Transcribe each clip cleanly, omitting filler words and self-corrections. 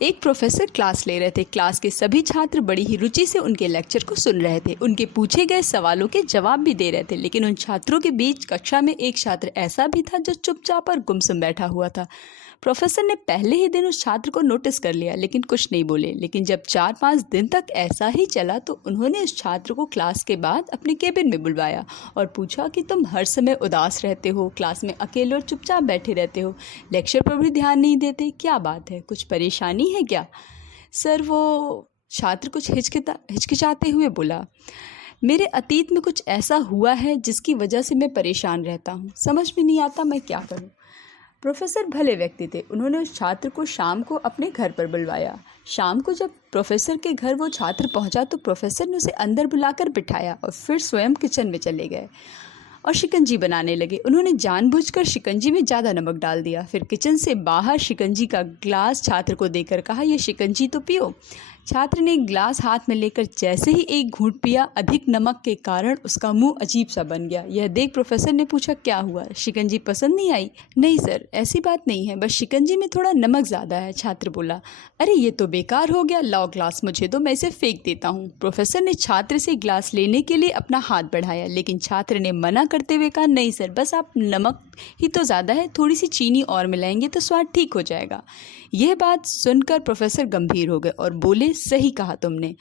एक professor class ले रहे थे। क्लास के सभी छात्र बड़ी ही रुचि से उनके लेक्चर को सुन रहे थे। उनके पूछे गए सवालों के जवाब भी दे रहे थे। लेकिन उन छात्रों के बीच कक्षा में एक छात्र ऐसा भी था जो चुपचाप और गुमसुम बैठा हुआ था। प्रोफेसर ने पहले ही दिन उस छात्र को नोटिस कर लिया, लेकिन कुछ नहीं बोले। लेकिन जब 4-5 दिन तक ऐसा ही चला तो उन्होंने उस छात्र को क्लास के बाद अपने केबिन में बुलवाया और पूछा कि तुम हर समय उदास रहते हो, क्लास में अकेले और चुपचाप बैठे रहते हो, लेक्चर पर भी ध्यान नहीं देते, क्या बात है, कुछ परेशानी है क्या? सर, वो छात्र कुछ हिचकिचाते हुए बोला, मेरे अतीत में कुछ ऐसा हुआ है जिसकी वजह से मैं परेशान रहता हूँ, समझ में नहीं आता मैं क्या करूँ। प्रोफेसर भले व्यक्ति थे। उन्होंने उस छात्र को शाम को अपने घर पर बुलवाया। शाम को जब प्रोफेसर के घर वो छात्र पहुंचा तो प्रोफेसर ने उसे अंदर बुलाकर बिठाया और फिर स्वयं किचन में चले गए और शिकंजी बनाने लगे। उन्होंने जानबूझकर शिकंजी में ज़्यादा नमक डाल दिया। फिर किचन से बाहर शिकंजी का ग्लास छात्र को देकर कहा, यह शिकंजी तो पियो। छात्र ने एक ग्लास हाथ में लेकर जैसे ही एक घूंट पिया, अधिक नमक के कारण उसका मुंह अजीब सा बन गया। यह देख प्रोफेसर ने पूछा, क्या हुआ, शिकंजी पसंद नहीं आई? नहीं सर, ऐसी बात नहीं है, बस शिकंजी में थोड़ा नमक ज़्यादा है। छात्र बोला, अरे ये तो बेकार हो गया, लाओ ग्लास मुझे दो, मैं इसे फेंक देता हूँ। प्रोफेसर ने छात्र से ग्लास लेने के लिए अपना हाथ बढ़ाया, लेकिन छात्र ने मना करते हुए कहा, नहीं सर, बस आप नमक ही तो ज़्यादा है, थोड़ी सी चीनी और मिलाएंगे तो स्वाद ठीक हो जाएगा। यह बात सुनकर प्रोफेसर गंभीर हो गए और बोले, सही कहा तुमने,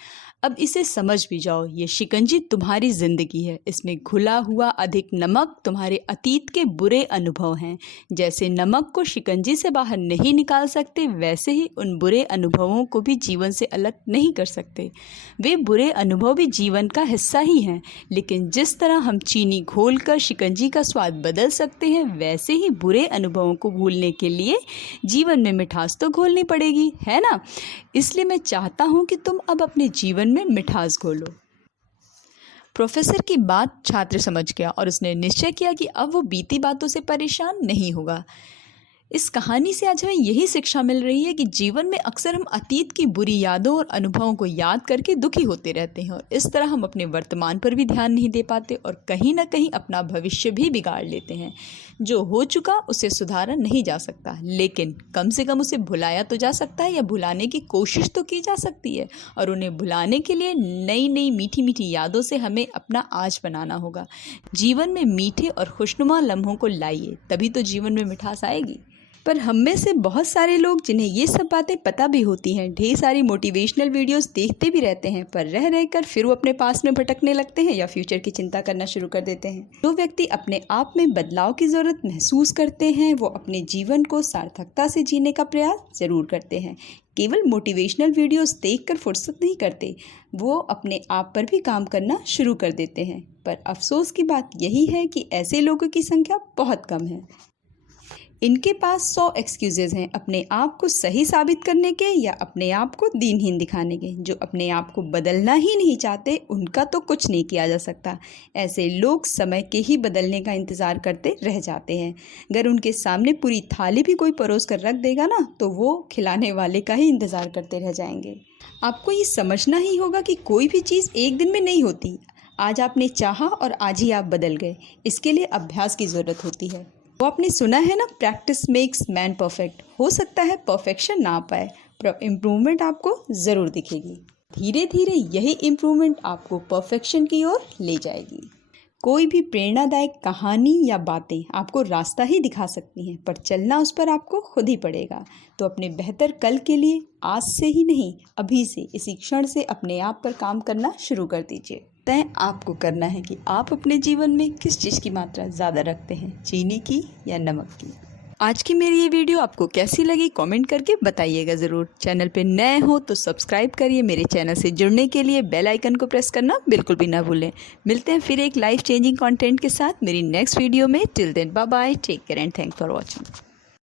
अब इसे समझ भी जाओ, ये शिकंजी तुम्हारी जिंदगी है, इसमें घुला हुआ अधिक नमक तुम्हारे अतीत के बुरे अनुभव हैं। जैसे नमक को शिकंजी से बाहर नहीं निकाल सकते, वैसे ही उन बुरे अनुभवों को भी जीवन से अलग नहीं कर सकते। वे बुरे अनुभव भी जीवन का हिस्सा ही हैं, लेकिन जिस तरह हम चीनी घोलकर शिकंजी का स्वाद बदल सकते हैं, वैसे ही बुरे अनुभवों को भूलने के लिए जीवन में मिठास तो घोलनी पड़ेगी, है ना? इसलिए मैं चाहता हूँ कि तुम अब अपने जीवन में मिठास घोलो। प्रोफेसर की बात छात्र समझ गया और उसने निश्चय किया कि अब वो बीती बातों से परेशान नहीं होगा। इस कहानी से आज हमें यही शिक्षा मिल रही है कि जीवन में अक्सर हम अतीत की बुरी यादों और अनुभवों को याद करके दुखी होते रहते हैं और इस तरह हम अपने वर्तमान पर भी ध्यान नहीं दे पाते और कहीं ना कहीं अपना भविष्य भी बिगाड़ लेते हैं। जो हो चुका उसे सुधारा नहीं जा सकता, लेकिन कम से कम उसे भुलाया तो जा सकता है या भुलाने की कोशिश तो की जा सकती है। और उन्हें भुलाने के लिए नई नई मीठी मीठी यादों से हमें अपना आज बनाना होगा। जीवन में मीठे और खुशनुमा लम्हों को लाइए, तभी तो जीवन में मिठास आएगी। पर हम में से बहुत सारे लोग जिन्हें ये सब बातें पता भी होती हैं, ढेर सारी मोटिवेशनल वीडियोस देखते भी रहते हैं, पर रह रहकर फिर वो अपने पास में भटकने लगते हैं या फ्यूचर की चिंता करना शुरू कर देते हैं। जो व्यक्ति अपने आप में बदलाव की ज़रूरत महसूस करते हैं, वो अपने जीवन को सार्थकता से जीने का प्रयास ज़रूर करते हैं। केवल मोटिवेशनल वीडियोस देखकर फुर्सत नहीं करते, वो अपने आप पर भी काम करना शुरू कर देते हैं। पर अफसोस की बात यही है कि ऐसे लोगों की संख्या बहुत कम है। इनके पास 100 एक्सक्यूजेज हैं अपने आप को सही साबित करने के या अपने आप को दीनहीन दिखाने के। जो अपने आप को बदलना ही नहीं चाहते, उनका तो कुछ नहीं किया जा सकता। ऐसे लोग समय के ही बदलने का इंतज़ार करते रह जाते हैं। अगर उनके सामने पूरी थाली भी कोई परोस कर रख देगा ना, तो वो खिलाने वाले का ही इंतज़ार करते रह जाएंगे। आपको ये समझना ही होगा कि कोई भी चीज़ एक दिन में नहीं होती। आज आपने चाहा और आज ही आप बदल गए। इसके लिए अभ्यास की ज़रूरत होती है। वो आपने सुना है ना, प्रैक्टिस मेक्स मैन परफेक्ट। हो सकता है परफेक्शन ना पाए, पर इम्प्रूवमेंट आपको ज़रूर दिखेगी। धीरे धीरे यही इम्प्रूवमेंट आपको परफेक्शन की ओर ले जाएगी। कोई भी प्रेरणादायक कहानी या बातें आपको रास्ता ही दिखा सकती हैं, पर चलना उस पर आपको खुद ही पड़ेगा। तो अपने बेहतर कल के लिए आज से ही नहीं, अभी से, इसी क्षण से अपने आप पर काम करना शुरू कर दीजिए। तय आपको करना है कि आप अपने जीवन में किस चीज़ की मात्रा ज़्यादा रखते हैं, चीनी की या नमक की। आज की मेरी ये वीडियो आपको कैसी लगी कमेंट करके बताइएगा ज़रूर। चैनल पे नए हो तो सब्सक्राइब करिए। मेरे चैनल से जुड़ने के लिए बेल आइकन को प्रेस करना बिल्कुल भी ना भूलें। मिलते हैं फिर एक लाइफ चेंजिंग कंटेंट के साथ मेरी नेक्स्ट वीडियो में। Till then bye bye, take care and thanks for watching.